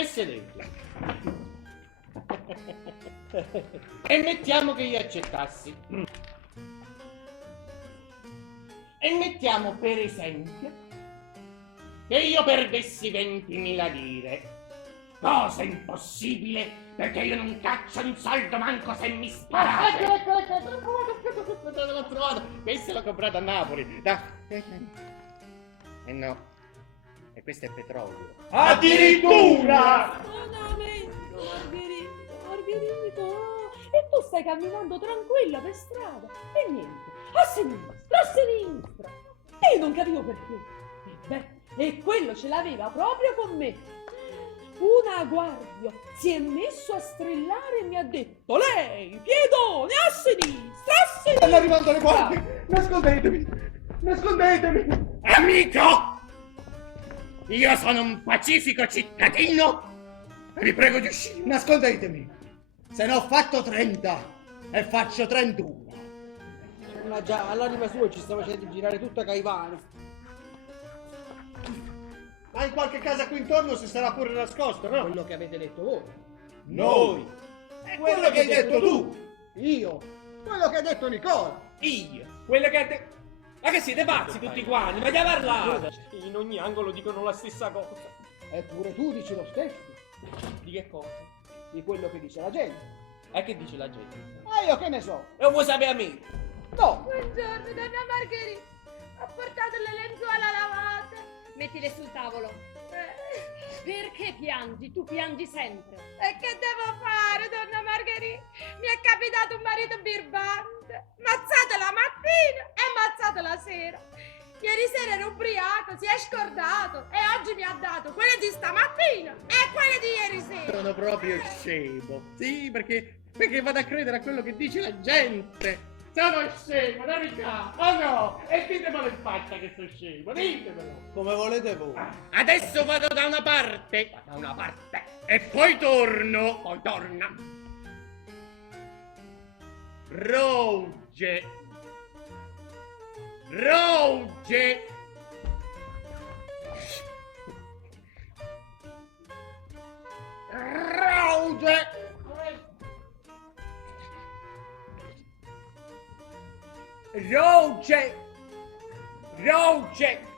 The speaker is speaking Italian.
e sedete. E mettiamo che io accettassi. E mettiamo per esempio che io perdessi 20.000 lire. Cosa impossibile, perché io non caccio un soldo manco se mi sparate. Ecco, l'ho trovato. Questo l'ho comprato a Napoli. No. E questo è petrolio. Addirittura! Margherito, e tu stai camminando tranquilla per strada e niente, a sinistra, e io non capivo perché. E quello ce l'aveva proprio con me. Un guardia si è messo a strillare e mi ha detto: lei, piedone, a sinistra, a sinistra. Stanno arrivando le guardie! Nascondetemi! Amico! Io sono un pacifico cittadino e vi prego di uscire. Nascondetemi! Se ne ho fatto 30 e faccio 31. Ma già, all'anima sua ci sta facendo girare tutta Caivano. Ma in qualche casa qui intorno si sarà pure nascosto, no? Quello che avete detto voi. Noi! È quello che hai detto tu! Io. Quello che ha detto Nicola. Io, quello che ha detto... Ma che siete pazzi tutti quanti? Ma già parlate! In ogni angolo dicono la stessa cosa. Eppure tu dici lo stesso. Di che cosa? Di quello che dice la gente. E che dice la gente? Ma io che ne so. E lo vuoi sapere a me? No. Buongiorno, donna Margherita. Ho portato le lenzuola lavate. Mettile sul tavolo. Perché piangi? Tu piangi sempre. E che devo fare, donna Margherita? Mi è capitato un marito birbante. Mazzato la mattina e mazzato la sera. Ieri sera era ubriaco, si è scordato e oggi mi ha dato quelle di stamattina e quelle di ieri sera. Sono proprio scemo. Sì, perché vado a credere a quello che dice la gente. Sono scemo, la verità. Oh no! E ditemelo in faccia che sono scemo, ditemelo. Come volete voi. Adesso vado da una parte. Da una parte. E poi torno. Poi torna. Rouge. Rouge. Rouge. Rouge. Rouge.